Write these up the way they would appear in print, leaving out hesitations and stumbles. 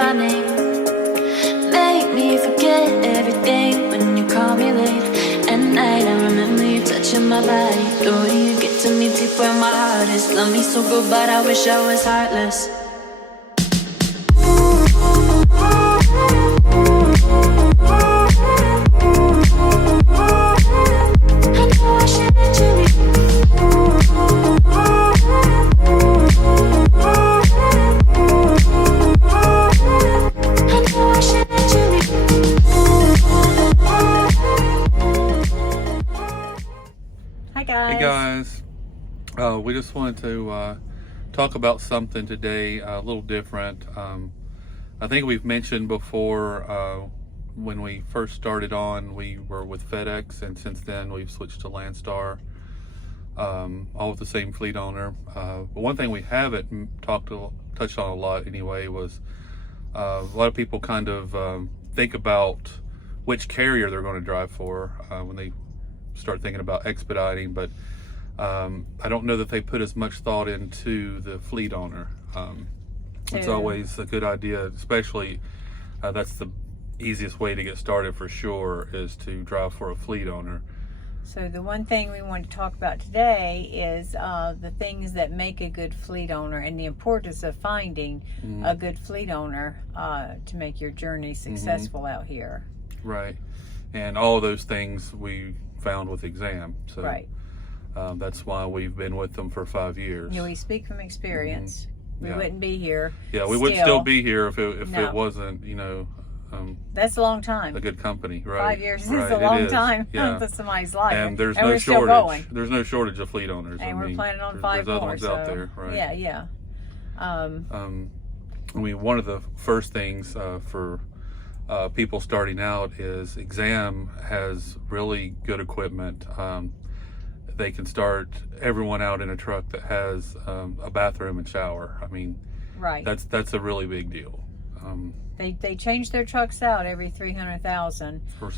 my name. Make me forget everything when you call me late at night. I remember you touching my body, the way you get to me deep where my heart is. Love me so good, but I wish I was heartless. Hey guys, we just wanted to talk about something today a little different. I think we've mentioned before when we first started on, we were with FedEx, and since then we've switched to Landstar, all with the same fleet owner. But one thing we haven't touched on a lot anyway was a lot of people kind of think about which carrier they're going to drive for when they start thinking about expediting, but I don't know that they put as much thought into the fleet owner. It's always a good idea, especially that's the easiest way to get started for sure, is to drive for a fleet owner. So the one thing we want to talk about today is the things that make a good fleet owner and the importance of finding a good fleet owner to make your journey successful out here. Right. And all of those things we found with Exam. So right. That's why we've been with them for 5 years. We speak from experience. We wouldn't be here. Yeah, we would still be here if it wasn't, that's a long time. A good company, right? 5 years is a long time to somebody's life. And there's no shortage. There's no shortage of fleet owners. And we're planning on 5 more. There's other ones out there, right? Yeah. I mean, one of the first things for people starting out is Exam has really good equipment. They can start everyone out in a truck that has a bathroom and shower. I mean, right. That's a really big deal. They change their trucks out every 300,000 or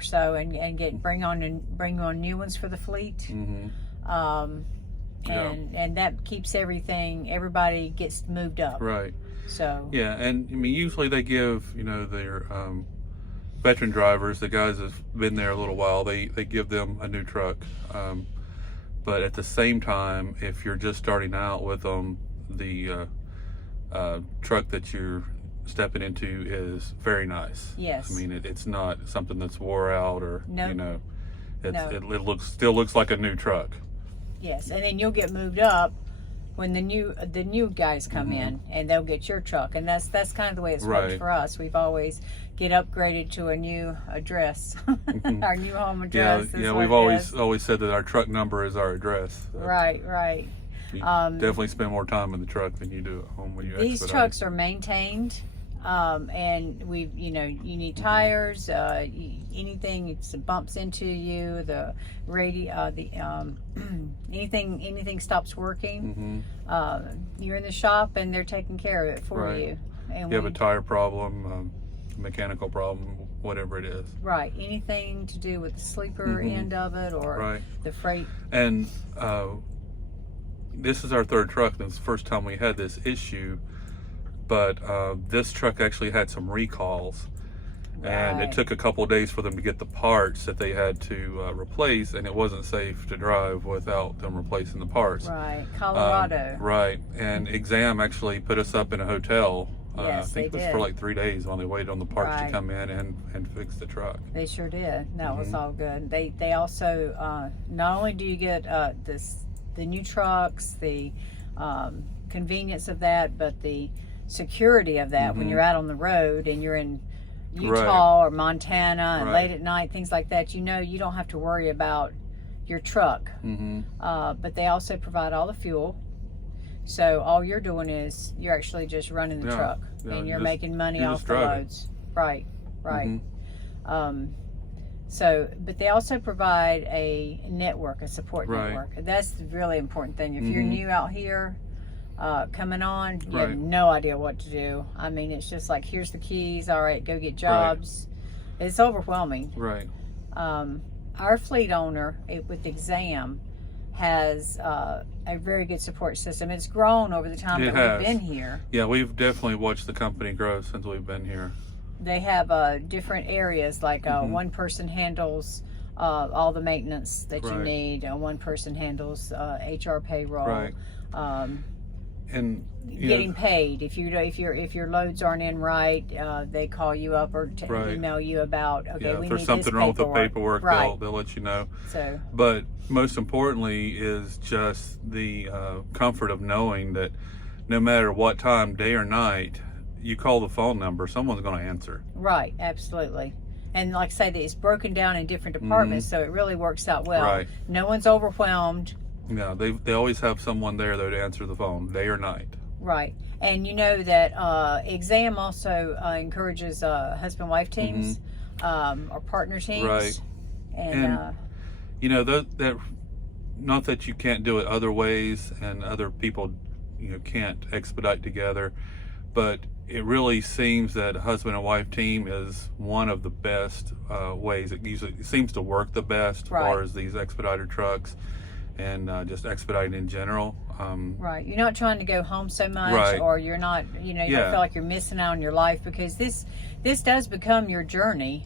so, and bring on new ones for the fleet. And that keeps everybody gets moved up. Right. So yeah, and I mean, usually they give their veteran drivers, the guys that've been there a little while, they give them a new truck. But at the same time, if you're just starting out with them, the truck that you're stepping into is very nice. Yes. I mean, it's not something that's wore out or Nope. It still looks like a new truck. Yes, and then you'll get moved up when the new guys come in, and they'll get your truck, and that's kind of the way it's worked for us. We've always get upgraded to a new address, our new home address. Yeah, we've always said that our truck number is our address. Right. You definitely spend more time in the truck than you do at home when you expedite. These trucks are maintained, and you need tires, anything it bumps into you, the radio, anything stops working. You're in the shop and they're taking care of it for you. And you have a tire problem, mechanical problem, whatever it is. Right. Anything to do with the sleeper end of it or the freight. And this is our third truck. This is the first time we had this issue, but this truck actually had some recalls, and it took a couple of days for them to get the parts that they had to replace, and it wasn't safe to drive without them replacing the parts. Right, Colorado. Right, and Exam actually put us up in a hotel. Yes, I think it was for like 3 days while they waited on the parts to come in and fix the truck. They sure did. No, it was all good. They also, not only do you get the new trucks, the convenience of that, but the security of that when you're out on the road and you're in Utah or Montana and late at night, things like that, you don't have to worry about your truck. But they also provide all the fuel. So all you're doing is you're actually just running the truck and you're making money off the loads. Right. So, but they also provide a network, a support network. That's the really important thing. If you're new out here, coming on, you have no idea what to do. I mean, it's just like, here's the keys. All right, go get jobs. It's overwhelming. Right. Our fleet owner with Exam has a very good support system. It's grown over the time It that we've has. been here. Yeah, we've definitely watched the company grow since we've been here. They have different areas, like one person handles all the maintenance that you Right. need. One person handles HR payroll. Right. And Getting paid if your loads aren't in right, they call you up or Right. email you about yeah, we if need there's this something wrong with the paperwork, Right. they'll let you know. So But most importantly is just the comfort of knowing that no matter what time, day or night, you call the phone number, someone's going to answer. right, absolutely. And like I say, that it's broken down in different departments, so it really works out well. Right. No one's overwhelmed. Yeah, they always have someone there though to answer the phone, day or night. Right. And you know that Exam also encourages husband-wife teams or partner teams. Right. And You know that not that you can't do it other ways and other people can't expedite together, but it really seems that a husband and wife team is one of the best ways. It usually seems to work the best as far as these expediter trucks and just expediting in general. right. You're not trying to go home so much, Right. or you're not, you don't feel like you're missing out on your life, because this does become your journey.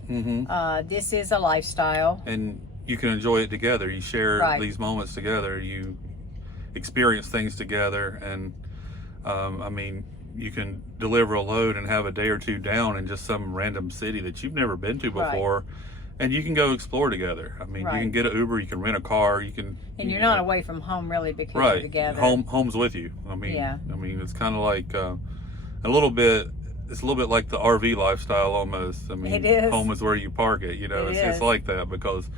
This is a lifestyle. And you can enjoy it together. You share Right. these moments together. You experience things together. And I mean, you can deliver a load and have a day or two down in just some random city that you've never been to before. And you can go explore together. I mean, you can get an Uber, you can rent a car, you can. And you're not away from home really, because you're together. Home's with you. I mean, it's kind of like a little bit. It's a little bit like the RV lifestyle almost. I mean, It is. home is where you park it. It's like that, because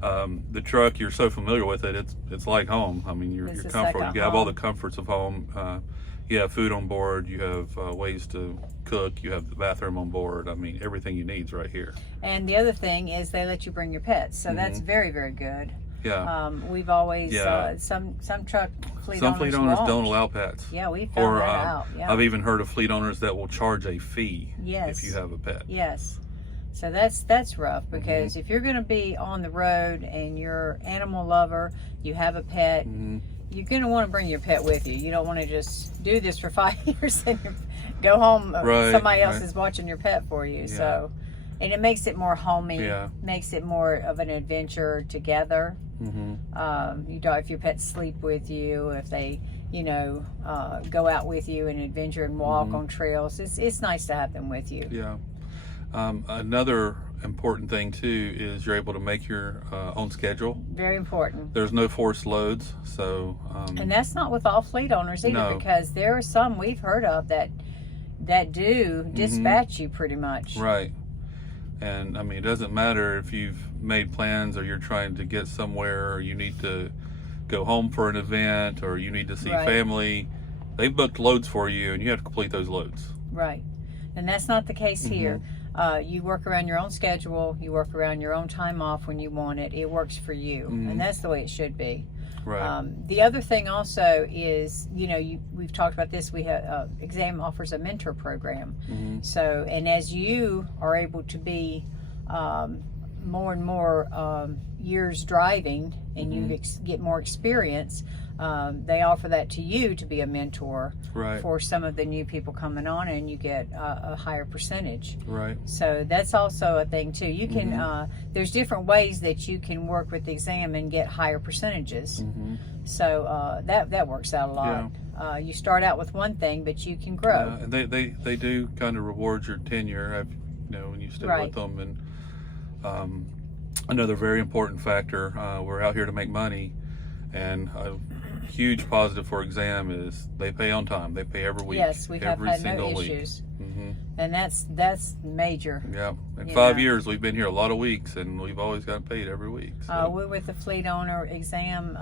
the truck, you're so familiar with it. It's like home. I mean, you're It's a comfortable. second You have all the home. comforts of home. You have food on board. You have ways to cook. You have the bathroom on board. I mean, everything you need's right here. And the other thing is they let you bring your pets, so that's very, very good. Yeah. We've always some truck fleet owners won't. don't allow pets. Yeah, we found that out. Yeah. I've even heard of fleet owners that will charge a fee if you have a pet. Yes. So that's rough, because if you're going to be on the road and you're an animal lover, you have a pet, you're going to want to bring your pet with you. You don't want to just do this for 5 years and go home. Somebody else is watching your pet for you. Yeah. So, and it makes it more homey. Yeah. Makes it more of an adventure together. If your pets sleep with you, if they go out with you and adventure and walk on trails, it's nice to have them with you. Yeah. Another important thing too is you're able to make your own schedule. Very important. There's no forced loads, so and that's not with all fleet owners either, No. because there are some we've heard of that do dispatch you pretty much. right. And I mean, it doesn't matter if you've made plans or you're trying to get somewhere, or you need to go home for an event, or you need to see family. They've booked loads for you, and you have to complete those loads. Right. And that's not the case here. You work around your own schedule. You work around your own time off when you want it. It works for you, and that's the way it should be. Right. The other thing also is, we've talked about this. We have Exam offers a mentor program. So, and as you are able to be more and more years driving, and you get more experience, they offer that to you to be a mentor for some of the new people coming on, and you get a higher percentage. Right. So that's also a thing too. You can there's different ways that you can work with the Exam and get higher percentages. So that works out a lot. Yeah. You start out with one thing, but you can grow. And they do kind of reward your tenure, when you stay with them. And another very important factor, we're out here to make money, and a huge positive for Exam is they pay on time. They pay every week. Yes, we have every had single no week. issues. And that's major. Yeah. In 5 years, we've been here a lot of weeks, and we've always gotten paid every week. So. We're with the fleet owner. Exam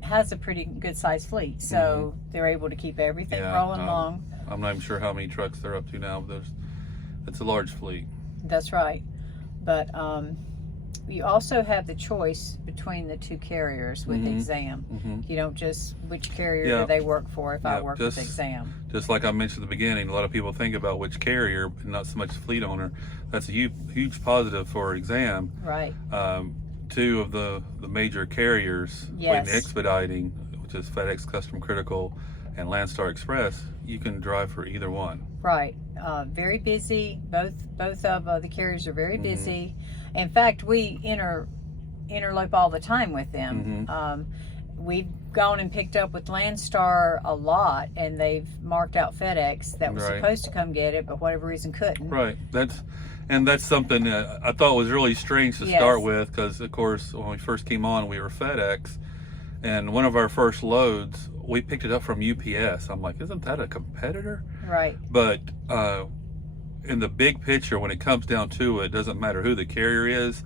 has a pretty good sized fleet, so they're able to keep everything rolling along. I'm not even sure how many trucks they're up to now, but it's a large fleet. That's right. But you also have the choice between the two carriers with Exam. You don't just which carrier do they work for. If I work with Exam, just like I mentioned at the beginning, a lot of people think about which carrier, but not so much fleet owner. That's a huge positive for Exam. right? two of the major carriers Yes. in expediting, which is FedEx Custom Critical and Landstar Express, you can drive for either one. Right. Very busy. Both of the carriers are very Mm-hmm. busy. In fact, we interlope all the time with them. Mm-hmm. We've gone and picked up with Landstar a lot, and they've marked out FedEx that was Right. supposed to come get it, but whatever reason couldn't. Right. That's something I thought was really strange to Yes. start with, because of course when we first came on, we were FedEx, and one of our first loads we picked it up from UPS. I'm like, isn't that a competitor? Right. But in the big picture, when it comes down to it, doesn't matter who the carrier is.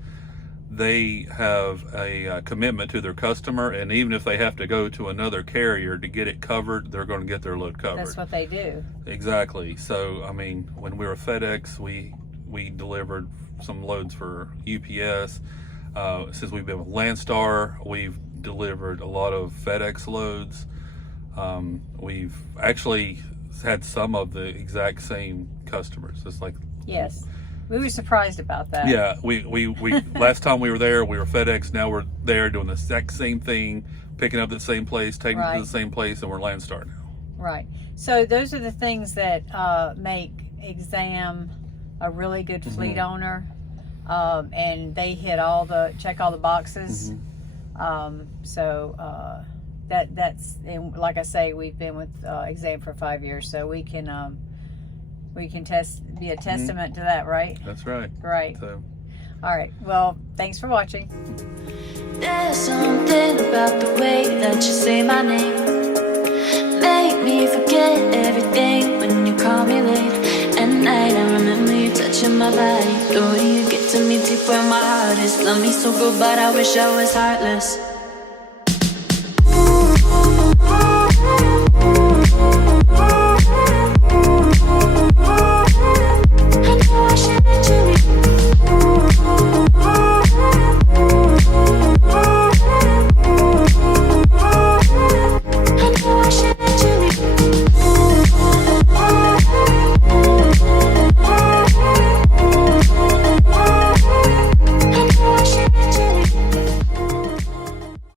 They have a commitment to their customer, and even if they have to go to another carrier to get it covered, they're going to get their load covered. That's what they do. Exactly. So, I mean, when we were FedEx, we delivered some loads for UPS. Since we've been with Landstar, we've delivered a lot of FedEx loads. We've actually had some of the exact same customers. It's like, Yes. We were surprised about that. yeah, we last time we were there, we were FedEx. Now we're there doing the exact same thing, picking up at the same place, taking it to the same place, and we're Landstar now. Right. So those are the things that make Exam a really good fleet owner, and they check all the boxes. That's and like I say, we've been with Exam for 5 years, so we can be a testament to that, right? That's right. Right. So, all right. Well, thanks for watching. There's something about the way that you say my name, make me forget everything when you call me late at night. I remember you touching my body, the way you get to me deep where my heart is. Love me so good, but I wish I was heartless.